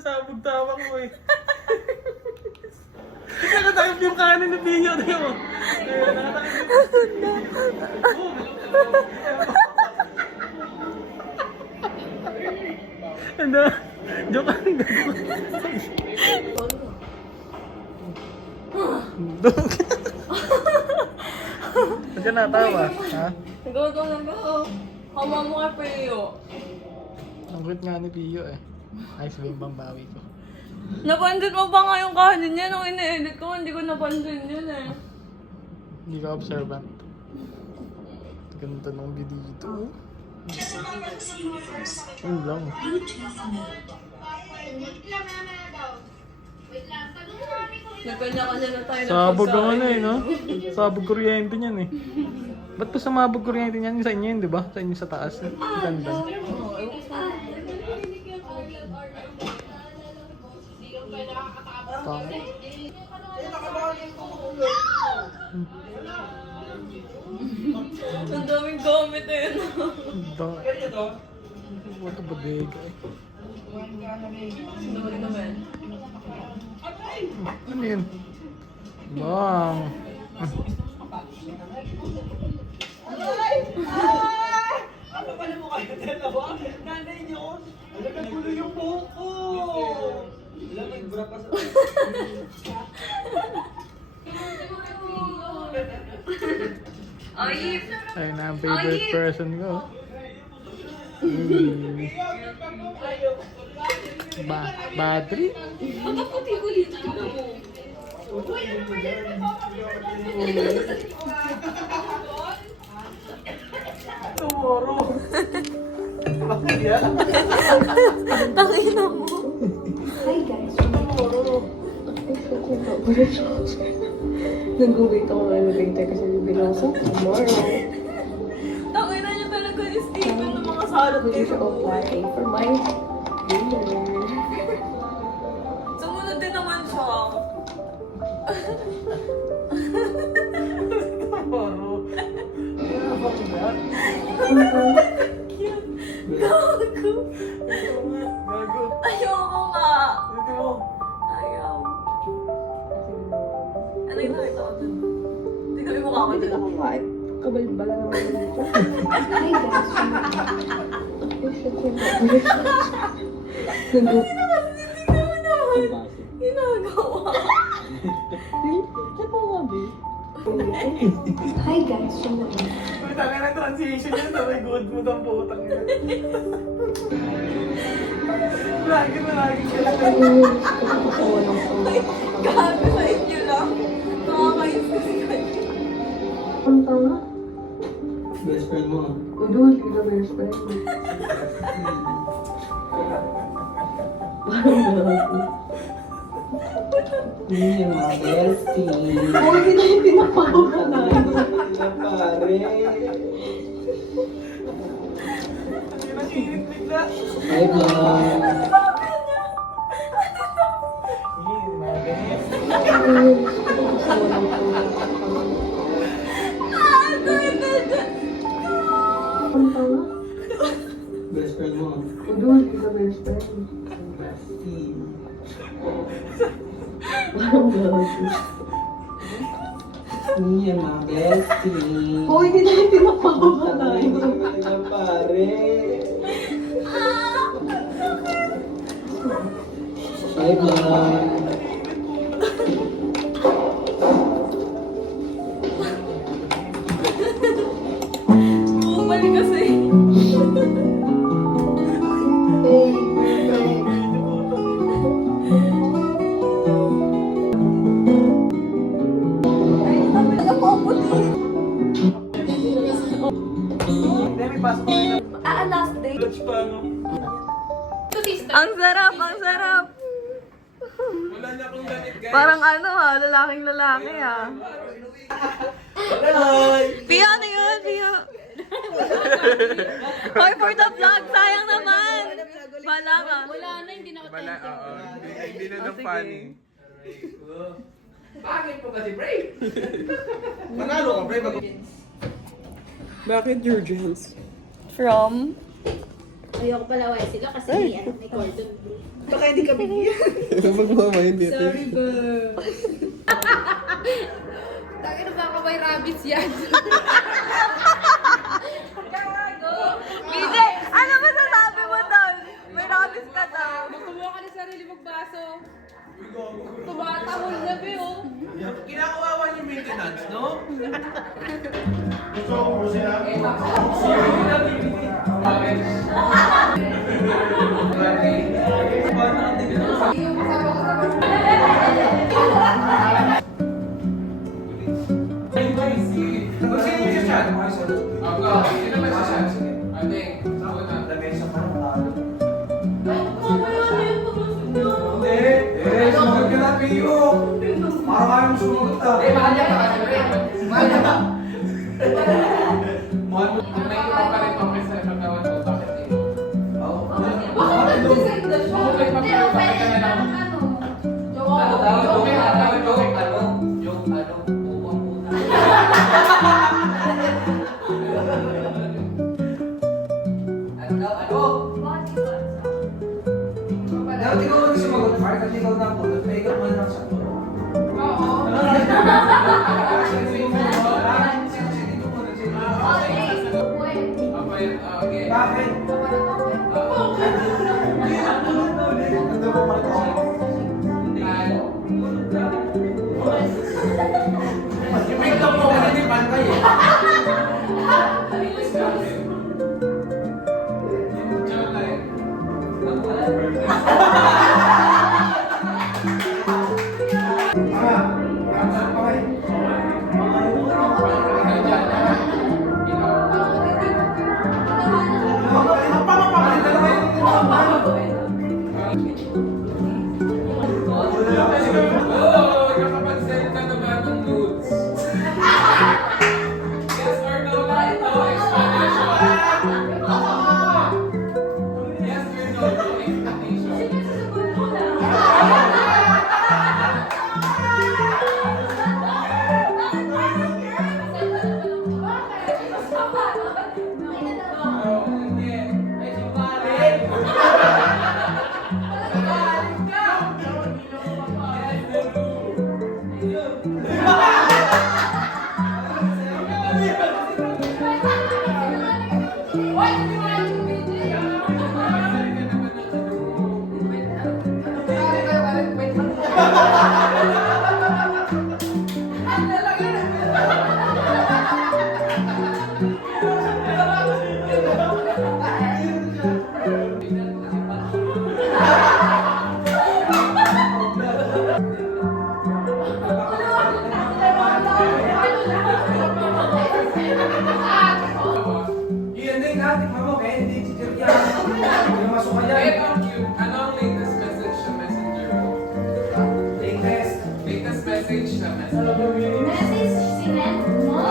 nasabog tawa ko eh. Nakatakip yung kanan ni Pio, di mo? Nakatakip yung... Ano? Joke lang. Ba't ka natawa? Ha? Nagawa. Hawa mo kay Pio. Ang cute nga ni Pio eh. Ayos ba yung bambawi ko? Napansin mo ba nga yung kanin niya nung ina-edit ko? Hindi ko napansin yun eh. Hindi ka observant. Ganda ng video dito. Yun lang. Nagkanya-kanya na tayo. Sabog ang ano eh, no? Sabog kuryente niyan eh. Ba't pa sumabog kuryente niyan? Sa inyo yun, di ba? Sa inyo sa taas. Ganda. Ang daming gamit eh. Ganda. What a bodega eh. Ano naman? Ano yun? Bang! Ano pala mo kayo dalawa? Nanay niyo? Ano nagulo yung buhok ko? Wala, may bra pa sa... Ay! Ayun na ang favorite person ko. Badri? Ang kaputi ulit. Tignan mo. Tomorrow. Bakit yan? Tangina mo. Hi guys, nag-wait ako ng elevator kasi binasa tomorrow. Tangina niya talaga yung Steven ng mga salot Which is dito. applying for my dinner. Sumunod din naman siya. Tomorrow. Ano ba yan? Cute. Gago. Gago. Ayoko nga. Dito mo. Ayaw. Ano yung nakita ko dun? Tignan mo yung mukha ko Hindi dun. ako kahit kabal-bala naman dito. Hi guys, Tignan mo naman. Ginagawa. Hi guys, Uy, tanga na transition yun. May good mood ang putang yun. Lagi na lagi ka lang. Gago sa inyo lang. Nakakayos kasi kayo. Ang tanga. Best friend mo. O doon, kita best friend. Parang gano'n. Hindi yung mga bestie. Oh, hindi na yung pinapagawa na. Pare. Hindi na sinit bigla. Hi, vlog. Hindi, mga bestie. Ang tanga. Best friend mo. O doon, kita best friend. Bestie. Parang gano'n. Hindi yung mga bestie. Oh, hindi na yung pinapagawa na. Pare. Hi, vlog. Bumalik kasi. Ay, sabi na po puti. Hindi, may pasok ko rin. Last day. Lunch pa, no? Ang sarap, ang sarap. Wala na akong ganit, guys. Parang ano ha, lalaking lalaki ha. Hi! Pia, ano yun? Pia. Hoy, for the vlog, sayang naman. Bala ka. Wala na, hindi na Wala, oo. Hindi na Oh, sige. funny. Bakit po kasi, Bray? Manalo ka, Bray. Bakit Jurgens? From? Ayoko pala sila kasi may cordon bleu. Baka hindi ka bigyan. Magmama, hindi. Sorry ba? Dagi na baka may rabbits yan. Hindi! Ano ba sasabi mo doon? May rabbits ka daw. Kumuha ka ng sarili mong baso. Tumatahol na ba oh. Kinakawawa yung maintenance, no? Dapat ikaw ang sumagot, Mark, at ikaw na po. Ikaw mo na sa to. Bakit? Message sinend mo?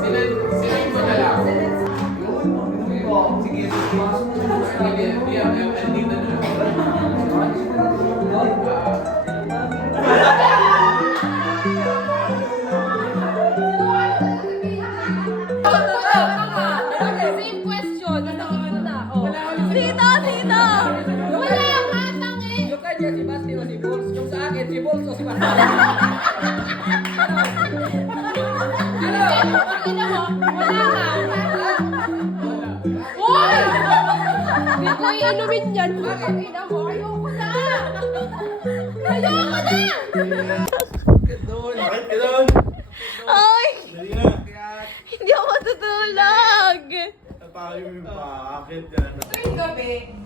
Sinend ko na lang. Sige, andito na. Same question. Nasagot na. Oh. Sino? Sino? Wala nga tangi. Yung kanya si Basti o si Bulls. Yung sa akin, si Bulls o si Basti. Ina mo, wala nga. Hoy! Hindi ko iinumin yan. Ina mo, ayoko na. Ayoko na! Ay! Hindi ako matutulog! Ngayong gabi,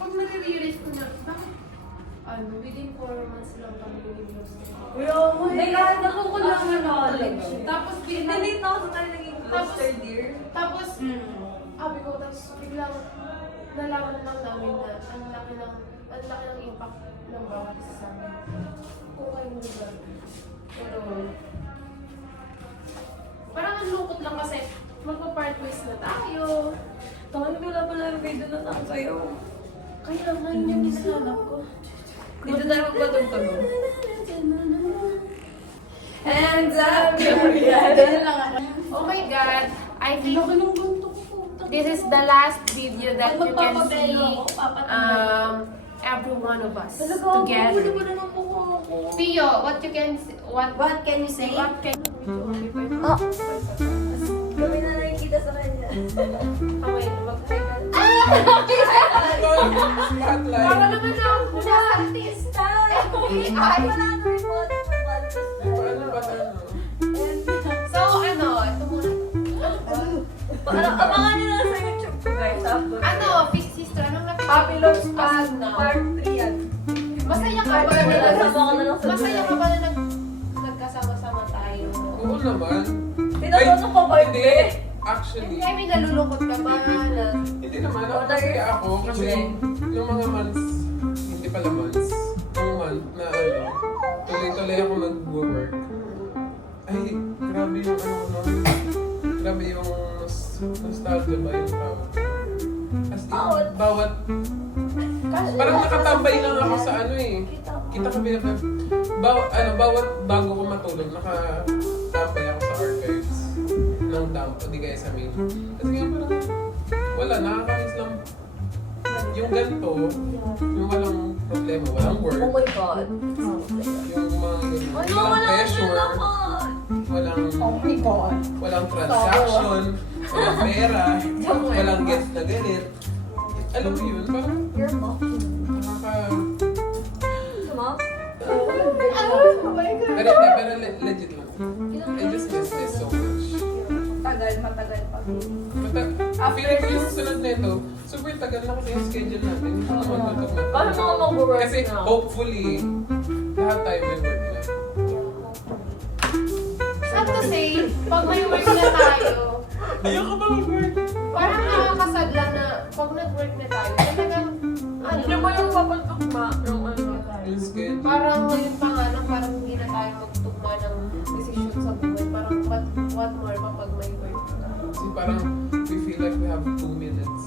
pag nare-realize ko na, bakit, within 4 months lang kami niliblos na. Kuya, nakukulang na knowledge. Tapos, Delete na ako sa tayo naging poster, dear. Tapos, sabi ko, tapos biglang nalaman lang namin na ang laki ng impact ng bawat isa sa amin. Kung kayo nila. Pero, parang ang lungkot lang kasi magpa-part ways na tayo. Tangan ko na pala yung video na lang sa'yo. Kaya ngayon yung hinahanap ko. Dito tayo magpatong-tagong. Hands up! Ganyan lang ako. Oh my God! I think this is the last video that you can see every one of us Talaga, huli together. mo na ng mukha ako. Pio, what can you say? What can Oh. Kami na nakikita sa kanya. Okay, mag-hi ka. Spotlight. Para naman ako na artista. Ay, wala na rin po. Paano ba na? So, ano, ito muna. Abangan nyo lang sa YouTube ko, guys. Ano, Big Sister, anong nakita? Happy Loves Pag na. Part 3 yan. Masaya ka ba Ay, na nasama ka na lang sa Masaya video. ka ba na nagkasama-sama tayo? Oo naman. Tinatanong ko ba Hindi. yun? Actually, Ay, may nalulungkot ka ba na? hindi naman. Ako kasi ako. Kasi yung mga months, hindi pala months, yung month na ano, tuloy-tuloy ako nag-work. Ay, grabe yung ano ko nun. Grabe yung nostalgia ba yung tawag ko. As in, bawat parang nakatambay lang ako sa ano eh. Kita ka bawat bago ko matulog, nakatambay ako sa archives ng dump, o di kaya sa main. Kasi nga parang, wala, nakakamiss lang yung ganito, yung walang problema, walang work, Oh my God. yung mga Ano, walang wala pressure, na naman. walang Oh my God. walang transaction, walang pera, walang guest na galit. Alam mo yun, parang Your mom. nakaka... Sumam? Oh my God. Pero legit lang. I just miss this so much. Matagal pa. Feeling ko yung sunod nito, super tagal na kasi yung schedule natin. Hindi naman tutugma. Paano mga mag-work Kasi na? hopefully, lahat tayo may work na. Sad to say, pag may work na tayo, Ayoko ba mag-work? parang nakakasad lang na pag nag-work na tayo, talagang, Hindi mo yung papatugma yung ano. Yung schedule. parang ngayon pa nga lang, parang hindi na tayo magtugma ng desisyon sa buhay. Parang what more pa pag may work na. Kasi parang we feel like we have 2 minutes.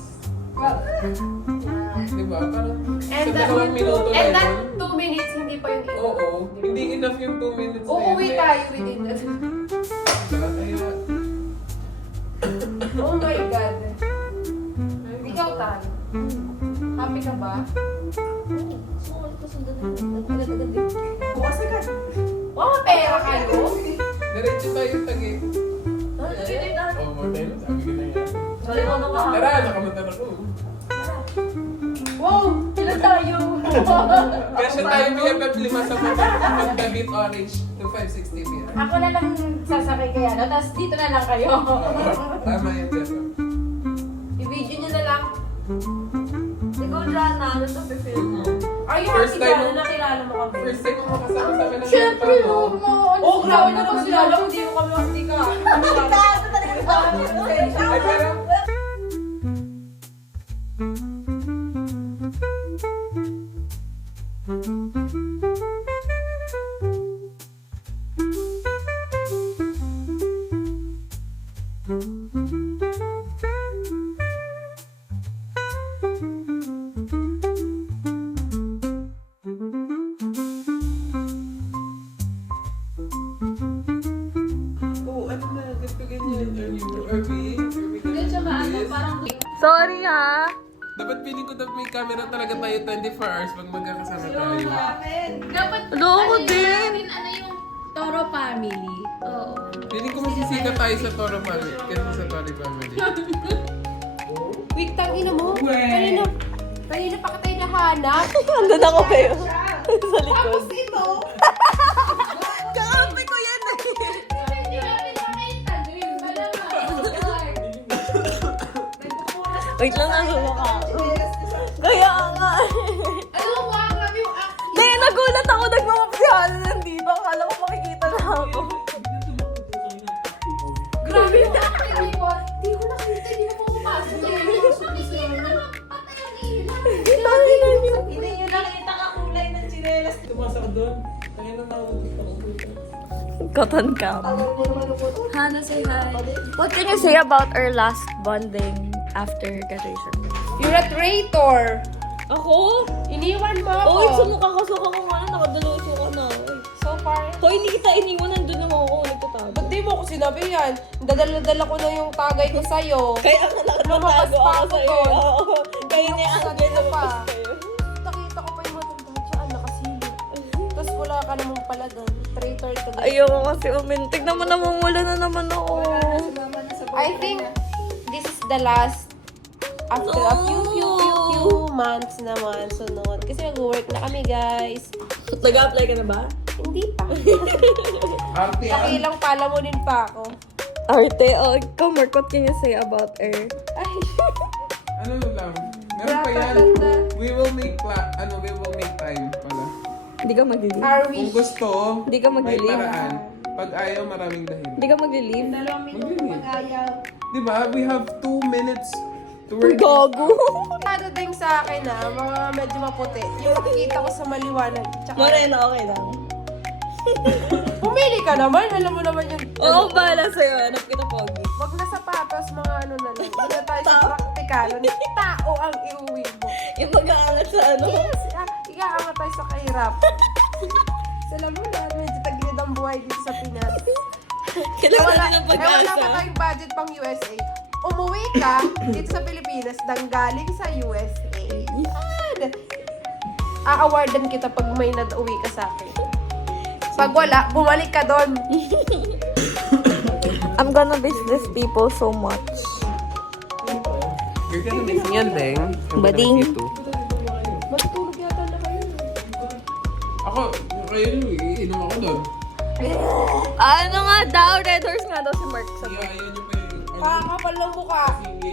Diba? Parang And sa that, dalawang minuto na and that yun. 2 minutes, hindi pa yung Oo, hindi enough yung 2 minutes na yun. Uuwi tayo within that. Diba? Kaya, Oh my God. Ikaw, Tan. Happy ka ba? Bukas na ka. Wow, pera kayo? diretso tayo tagi. Ano? Oo, tayo na, sabi ko na yan. Nalimutan ka. Tara, nakamutan ako. Wow, sila tayo. Kasi tayo BFF 5 sa Magdabit Orange to 560 beer. Ako na lang sasakay kaya, no? Tapos dito na lang kayo. Tama yun, Tessa. I-video nyo na lang. Ikaw, Jana, ano to feel mo? Are you First happy time ba mo- na nakilala mo kami? First time mo makasama sa amin ng Siyempre, ganito, no? mo. Oh, grabe na pag sinala ko, hindi mo kami hindi ka. Ito talaga sa akin. Ay, pero, oh, ano na, ganito ganyan. Irving, Sorry ha. dapat feeling ko dapat may camera talaga tayo 24 hours pag magkakasama tayo. Dapat, Loko din. Ano yung Toro family? Oo. Feeling ko masisika tayo sa Toro Family kaysa sa Tori Family. Wait, tangina mo. Kanina pa kita hinahanap. Andun ako kayo. Sa likod. Ito. Kakampi ko yan. Hindi namin nakita. Dream ba naman? Wait lang, nasa mukha. Kaya nga. Ano ba? Grabe yung acting. Hindi, nagulat ako. Nagmamapsihan nandito. Akala ko makikita na ako. Grabe yung acting mo. Hindi ko nakita. Hindi ko pumapasok. Hindi nyo nakita ka kulay ng chinelas. Tumasak doon. Kaya na mawagit ako. Cotton cap. Hannah, say hi. What can you say about our last bonding after graduation? You're a traitor. Ako? Iniwan mo ako. Oy, sumukha ka nga. Nakadalawa suka na. So far. Hoy, hindi kita iniwan. Nandun naman ako. Nagtatago. Ba't di mo ako sinabi yan? Dadala-dala ko na yung tagay ko sa'yo. Kaya nga nakatago Lumabas pa ako ako sa'yo. doon. Oo. Kaya ni Angel Lumabas lumabas pa. sa'yo. Nakita ko pala doon. Traitor to the... Ayoko kasi umintig naman, namumula na naman ako. I think this is the last after a few months naman sunod. Kasi mag-work na kami, guys. Nag-apply ka na ba? Hindi pa. Arte Pakilang palamunin pa ako. Arte, oh, ikaw, Mark, what can you say about her? Ay, Ano lang. Meron pa yan. Ganda. We will make time pala. Hindi ka mag-leave? are Kung we? gusto, Hindi ka may mag-leave? paraan. Pag ayaw, maraming dahil. Hindi ka mag-leave? Diba? We have 2 minutes to work. Gago! Ano din sa akin mga medyo maputi. Yung nakikita ko sa maliwanag. Tsaka, Moreno, okay lang. pumili ka naman. Alam mo naman yung... Oo, bahala sa'yo. Hanap kita pogi. Wag na sapatos, mga ano na lang. Wag na tayo sa praktikal. Tao ang iuwi mo. Yung mag-aangat sa ano? Yes, iaangat tayo sa kahirap. Alam mo na, medyo tagilid ang buhay dito sa Pinas. Kailangan din ng wala pag-asa. pa tayong budget pang USA. Umuwi ka dito sa Pilipinas nang galing sa USA. Yan! A-awardan kita pag may nauwi ka sa akin. Pag wala, bumalik ka doon. I'm gonna miss these people so much. You're gonna miss me yan, Beng. I'm gonna Bading. miss you too. Matutulog yata na kayo. Ako, kayo iinom ako doon. Ano nga daw? Red horse nga daw si Mark. Kaya ayaw niyo pa yung... Pakakapal ng mukha. Sige.